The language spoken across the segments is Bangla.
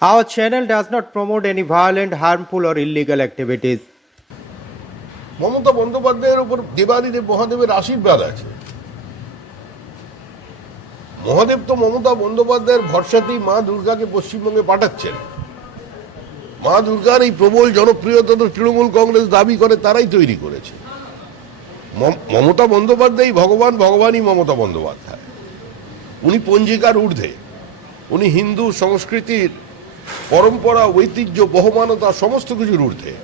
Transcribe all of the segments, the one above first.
Our channel does not promote any violent, harmful, or illegal activities. Mamata বন্দ্যোপাধ্যায়ের উপর দেবাদিদেব মহাদেবের আশীর্বাদ আছে মহাদেব তো মমতা বন্দ্যোপাধ্যায়ের ভরসাতেই মা দুর্গাকে পশ্চিমবঙ্গে পাঠাচ্ছেন মা দুর্গার এই প্রবল জনপ্রিয়তা তো তৃণমূল কংগ্রেস দাবি করে তারাই তৈরি করেছে মমতা বন্দ্যোপাধ্যায় ভগবান ভগবানই মমতা বন্দ্যোপাধ্যায় উনি পঞ্জিকার ঊর্ধ্বে উনি হিন্দু সংস্কৃতির পরম্পরা ঐতিহ্য বহমানতা সমস্ত কিছুর ঊর্ধ্বে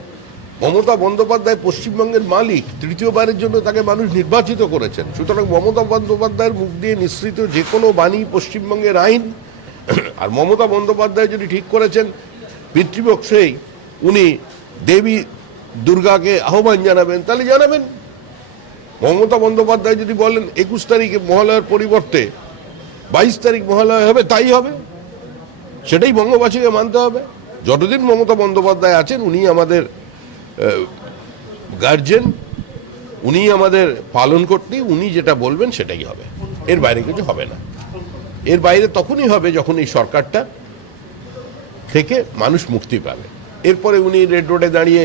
মমতা বন্দ্যোপাধ্যায় পশ্চিমবঙ্গের মালিক তৃতীয়বারের জন্য তাকে মানুষ নির্বাচিত করেছেন সুতরাং মমতা বন্দ্যোপাধ্যায়ের মুখ দিয়ে নিঃসৃত যে কোনো বাণী পশ্চিমবঙ্গের আইন আর মমতা বন্দ্যোপাধ্যায় যদি ঠিক করেছেন পিতৃপক্ষেই উনি দেবী দুর্গাকে আহ্বান জানাবেন তাহলে জানাবেন মমতা বন্দ্যোপাধ্যায় যদি বলেন একুশ তারিখে মহালয়ার পরিবর্তে বাইশ তারিখ মহালয়া হবে তাই হবে সেটাই বঙ্গবাসীকে মানতে হবে যতদিন মমতা বন্দ্যোপাধ্যায় আছেন উনি আমাদের গার্জেন উনি আমাদের পালন করতে উনি যেটা বলবেন সেটাই হবে এর বাইরে কিছু হবে না এর বাইরে তখনই হবে যখন এই সরকারটা থেকে মানুষ মুক্তি পাবে এরপরে উনি রেড রোডে দাঁড়িয়ে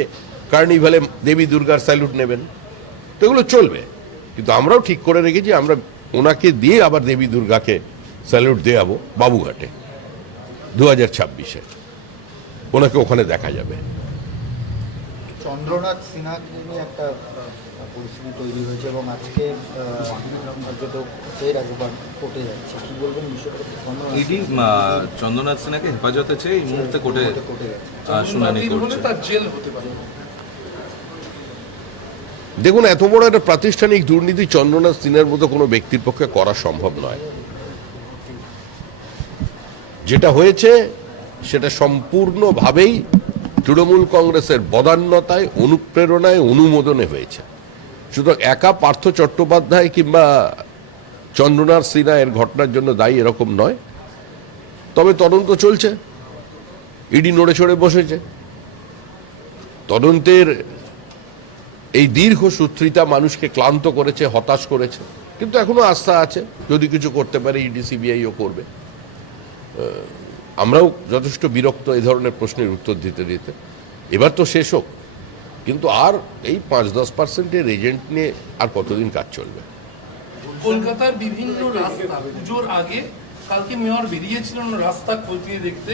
কার্নিভালে দেবী দুর্গার স্যালুট নেবেন তো এগুলো চলবে কিন্তু আমরাও ঠিক করে রেখেছি আমরা ওনাকে দিয়ে আবার দেবী দুর্গাকে স্যালুট দেওয়াবো বাবুঘাটে দু হাজার ছাব্বিশে ওনাকে ওখানে দেখা যাবে চন্দ্রনাথ সিনহা নিয়ে একটা পরিস্থিতি তৈরি হয়েছে এবং আজকে কোর্টে যাচ্ছে কি বলবেন ইডি চন্দ্রনাথ সিনহাকে হেফাজতে চেয়ে এই মুহূর্তে কোর্টে শুনানি করছে তার জেল হতে পারে দেখুন এত বড় একটা প্রাতিষ্ঠানিক দুর্নীতি চন্দ্রনাথ সিনহার মতো কোনো ব্যক্তির পক্ষে করা সম্ভব নয় যেটা হয়েছে সেটা সম্পূর্ণভাবেই তৃণমূল কংগ্রেসের বদান্যতায় অনুপ্রেরণায় অনুমোদনে হয়েছে সুতরাং একা পার্থ চট্টোপাধ্যায় কিংবা চন্দ্রনাথ সিনহা এর ঘটনার জন্য দায়ী এরকম নয় তবে তদন্ত চলছে ইডি নড়ে চড়ে বসেছে তদন্তের এই দীর্ঘ সূত্রিতা মানুষকে ক্লান্ত করেছে হতাশ করেছে কিন্তু এখনও আস্থা আছে যদি কিছু করতে পারে ইডি সিবিআইও করবে আমরাও যথেষ্ট বিরক্ত এই ধরনের প্রশ্নের উত্তর দিতে দিতে এবার তো শেষ হোক কিন্তু আর এই পাঁচ দশ পার্সেন্টের এজেন্ট নিয়ে আর কতদিন কাজ চলবে কলকাতার বিভিন্ন রাস্তা পুজোর আগে কালকে মেয়র বেরিয়েছিলেন রাস্তা খতিয়ে দেখতে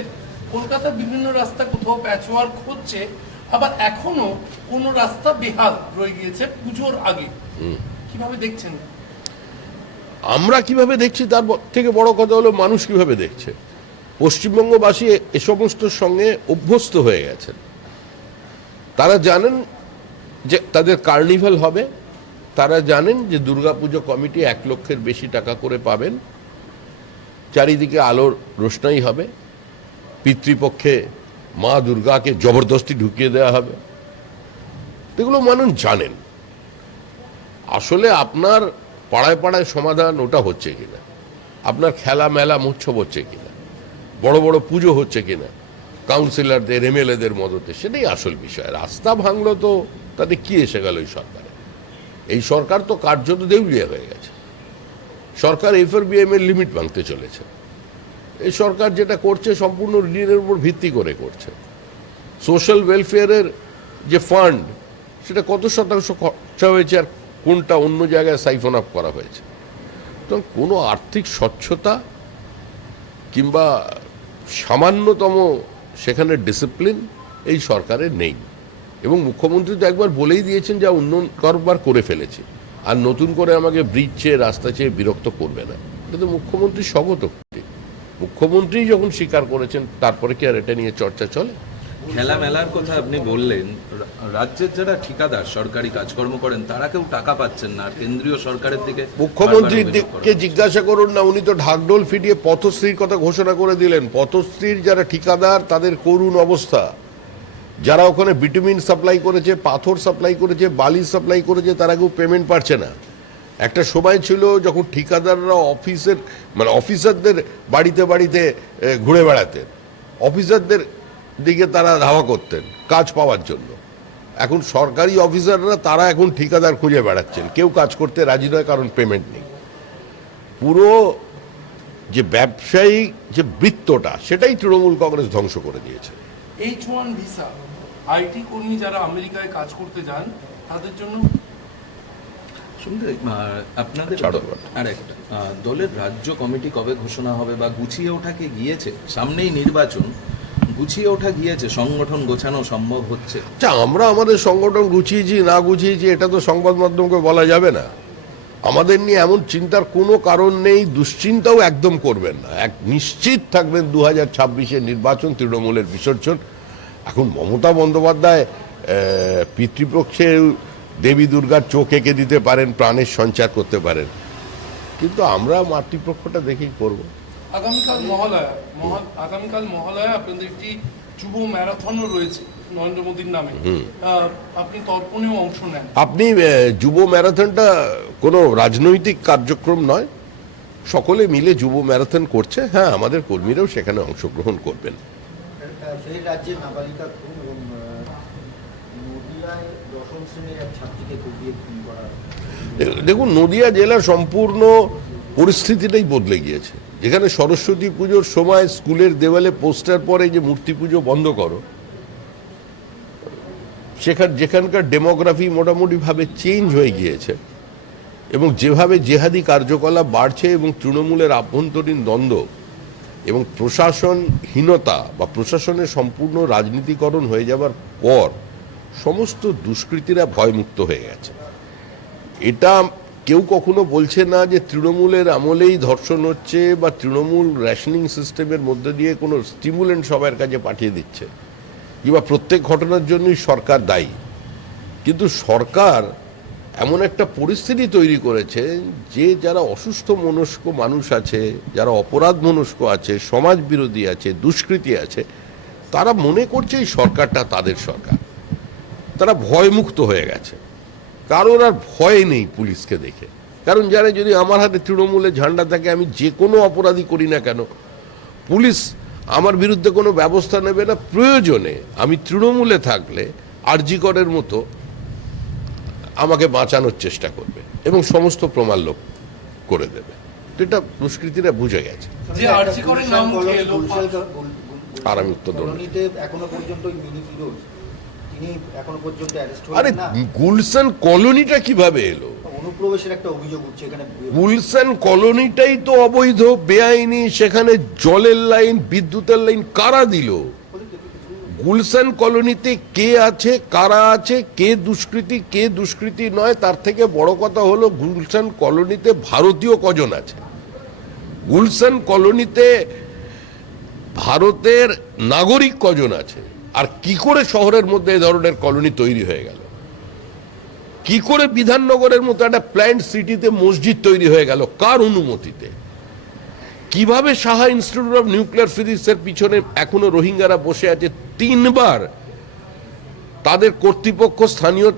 কলকাতার বিভিন্ন রাস্তা কোথাও প্যাচওয়ার্ক হচ্ছে আবার এখনো কোন রাস্তা বেহাল রয়ে গিয়েছে পুজোর আগে কিভাবে দেখছেন আমরা কিভাবে দেখছি তার থেকে বড় কথা হলো মানুষ কিভাবে দেখছে পশ্চিমবঙ্গবাসী এ সমস্ত সঙ্গে অভ্যস্ত হয়ে গেছেন তারা জানেন যে তাদের কার্নিভাল হবে তারা জানেন যে দুর্গাপুজো কমিটি এক লক্ষের বেশি টাকা করে পাবেন চারিদিকে আলোর রোশনাই হবে পিতৃপক্ষে মা দুর্গাকে জবরদস্তি ঢুকিয়ে দেওয়া হবে এগুলো মানুষ জানেন আসলে আপনার পাড়ায় পাড়ায় সমাধান ওটা হচ্ছে কিনা আপনার খেলা মেলা মোচ্ছব হচ্ছে কিনা বড় বড় পুজো হচ্ছে কিনা কাউন্সিলরদের এমএলএদের মদতে সেটাই আসল বিষয় রাস্তা ভাঙলো তো তাতে কি এসে গেল এই সরকারে এই সরকার তো কার্যত দেউলিয়া হয়ে গেছে সরকার এফ বিএম এর লিমিট ভাঙতে চলেছে এই সরকার যেটা করছে সম্পূর্ণ ঋণের উপর ভিত্তি করে করছে সোশ্যাল ওয়েলফেয়ারের যে ফান্ড সেটা কত শতাংশ খরচা হয়েছে আর কোনটা অন্য জায়গায় সাইফন আপ করা হয়েছে তো কোনো আর্থিক স্বচ্ছতা কিংবা সামান্যতম সেখানে ডিসিপ্লিন এই সরকারের নেই এবং মুখ্যমন্ত্রী তো একবার বলেই দিয়েছেন যা অন্য কারবার করে ফেলেছে আর নতুন করে আমাকে ব্রিজ চেয়ে রাস্তা চেয়ে বিরক্ত করবে না এটা তো মুখ্যমন্ত্রী স্বগত মুখ্যমন্ত্রী যখন স্বীকার করেছেন তারপরে কি আর এটা নিয়ে চর্চা চলে খেলা মেলার কথা আপনি বললেন রাজ্যের যারা ঠিকাদার সরকারি কাজকর্ম করেন তারা কেউ টাকা পাচ্ছেন না কেন্দ্রীয় সরকারের দিকে মুখ্যমন্ত্রীকে জিজ্ঞাসা করুন না উনি তো ঢাকডোল ফিটিয়ে পথশ্রীর কথা ঘোষণা করে দিলেন পথশ্রীর যারা ঠিকাদার তাদের করুণ অবস্থা যারা ওখানে ভিটামিন সাপ্লাই করেছে পাথর সাপ্লাই করেছে বালি সাপ্লাই করেছে তারা কেউ পেমেন্ট পাচ্ছে না একটা সময় ছিল যখন ঠিকাদাররা অফিসের মানে অফিসারদের বাড়িতে বাড়িতে ঘুরে বেড়াতেন অফিসারদের দিকে তারা ধাওয়া করতেন কাজ পাওয়ার জন্য এখন সরকারি অফিসাররা তারা এখন ঠিকাদার খুঁজে বেড়াচ্ছেন কেউ কাজ করতে রাজি নয় কারণ পেমেন্ট নেই পুরো যে ব্যবসায়িক যে বৃত্তটা সেটাই তৃণমূল কংগ্রেস ধ্বংস করে দিয়েছে এইচ ওয়ান ভিসা আইটি কর্মী যারা আমেরিকায় কাজ করতে যান তাদের জন্য আপনাদের দলের রাজ্য কমিটি কবে ঘোষণা হবে বা গুছিয়ে ওঠাকে গিয়েছে সামনেই নির্বাচন গুছিয়ে ওঠা গিয়েছে সংগঠন গোছানো সম্ভব হচ্ছে আচ্ছা আমরা আমাদের সংগঠন গুছিয়েছি না গুছিয়েছি এটা তো সংবাদ মাধ্যমকে বলা যাবে না আমাদের নিয়ে এমন চিন্তার কোনো কারণ নেই দুশ্চিন্তাও একদম করবেন না এক নিশ্চিত থাকবেন দু হাজার ছাব্বিশের নির্বাচন তৃণমূলের বিসর্জন এখন মমতা বন্দ্যোপাধ্যায় পিতৃপক্ষে দেবী দুর্গার চোখ এঁকে দিতে পারেন প্রাণের সঞ্চার করতে পারেন কিন্তু আমরা মাতৃপক্ষটা দেখেই করবো আগামীকাল মহালয়া মহা আগামীকাল মহালয়া আপনাদের একটি যুব ম্যারাথনও রয়েছে নরেন্দ্র মোদীর নামে আপনি তর্পণেও অংশ নেন আপনি যুব ম্যারাথনটা কোনো রাজনৈতিক কার্যক্রম নয় সকলে মিলে যুব ম্যারাথন করছে হ্যাঁ আমাদের কর্মীরাও সেখানে অংশগ্রহণ করবেন দেখুন নদিয়া জেলা সম্পূর্ণ পরিস্থিতিটাই বদলে গিয়েছে যেখানে সরস্বতী পুজোর সময় স্কুলের দেওয়ালে পোস্টার পরে যে মূর্তি পুজো বন্ধ করো সেখান যেখানকার ডেমোগ্রাফি মোটামুটিভাবে চেঞ্জ হয়ে গিয়েছে এবং যেভাবে জেহাদি কার্যকলাপ বাড়ছে এবং তৃণমূলের আভ্যন্তরীণ দ্বন্দ্ব এবং প্রশাসনহীনতা বা প্রশাসনের সম্পূর্ণ রাজনীতিকরণ হয়ে যাবার পর সমস্ত দুষ্কৃতীরা ভয়মুক্ত হয়ে গেছে এটা কেউ কখনো বলছে না যে তৃণমূলের আমলেই ধর্ষণ হচ্ছে বা তৃণমূল রেশনিং সিস্টেমের মধ্যে দিয়ে কোনো স্টিমুলেন্ট সবার কাছে পাঠিয়ে দিচ্ছে কিংবা প্রত্যেক ঘটনার জন্যই সরকার দায়ী কিন্তু সরকার এমন একটা পরিস্থিতি তৈরি করেছে যে যারা অসুস্থ মনস্ক মানুষ আছে যারা অপরাধ মনস্ক আছে সমাজ বিরোধী আছে দুষ্কৃতি আছে তারা মনে করছে এই সরকারটা তাদের সরকার তারা ভয়মুক্ত হয়ে গেছে কারোর আর ভয় নেই পুলিশকে দেখে কারণ জানে যদি আমার হাতে তৃণমূলের ঝান্ডা থাকে আমি যে কোনো অপরাধী করি না কেন পুলিশ আমার বিরুদ্ধে কোনো ব্যবস্থা নেবে না প্রয়োজনে আমি তৃণমূলে থাকলে আরজিকরের মতো আমাকে বাঁচানোর চেষ্টা করবে এবং সমস্ত প্রমাণ লোক করে দেবে এটা দুষ্কৃতীরা বুঝে গেছে আর আমি উত্তর এখনো পর্যন্ত তিনি এখনো পর্যন্ত অ্যারেস্ট আরে গুলশান কলোনিটা কিভাবে এলো অনুপ্রবেশের একটা অভিযোগ উঠছে এখানে গুলশান কলোনিটাই তো অবৈধ বেআইনি সেখানে জলের লাইন বিদ্যুতের লাইন কারা দিল গুলশান কলোনিতে কে আছে কারা আছে কে দুষ্কৃতি কে দুষ্কৃতি নয় তার থেকে বড় কথা হলো গুলশান কলোনিতে ভারতীয় কজন আছে গুলশান কলোনিতে ভারতের নাগরিক কজন আছে আর কি করে শহরের মধ্যে এ ধরনের কলোনি তৈরি হয়ে গেল কি করে বিধাননগরের মতো একটা প্ল্যান্ট সিটিতে মসজিদ তৈরি হয়ে গেল কার অনুমতিতে কিভাবে সাহা ইনস্টিটিউট অফ নিউক্লিয়ার ফিজিক্সের পিছনে এখনো রোহিঙ্গারা বসে আছে তিনবার তাদের কর্তৃপক্ষ স্থানীয়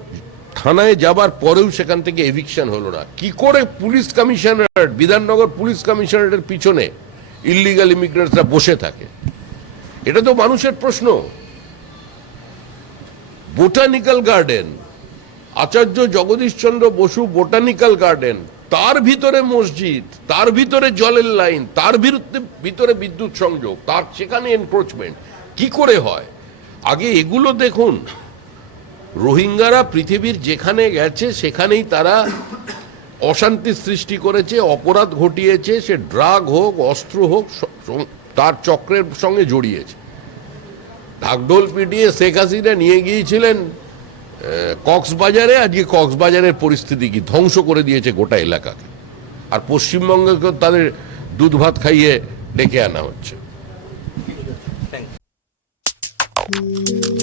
থানায় যাবার পরেও সেখান থেকে এভিকশন হলো না কি করে পুলিশ কমিশনারেট বিধাননগর পুলিশ কমিশনারেটের পিছনে ইলিগাল ইমিগ্রেন্টসরা বসে থাকে এটা তো মানুষের প্রশ্ন botanical garden Acharya Jagadishchandra Bose botanical garden তার ভিতরে মসজিদ তার ভিতরে জলের লাইন তার বিরুদ্ধে ভিতরে বিদ্যুৎ সংযোগ তার সেখানে এনক্রোচমেন্ট কি করে হয় আগে এগুলো দেখুন রোহিঙ্গারা পৃথিবীর যেখানে গেছে সেখানেই তারা অশান্তি সৃষ্টি করেছে অপরাধ ঘটিয়েছে সে ড্রাগ হোক অস্ত্র হোক তার চক্রের সঙ্গে জড়িয়েছে ঢাকডোল পিটিয়ে শেখ হাসিনা নিয়ে গিয়েছিলেন কক্সবাজারে আজকে কক্সবাজারের পরিস্থিতি কি ধ্বংস করে দিয়েছে গোটা এলাকাকে আর পশ্চিমবঙ্গকে তাদের দুধ ভাত খাইয়ে ডেকে আনা হচ্ছে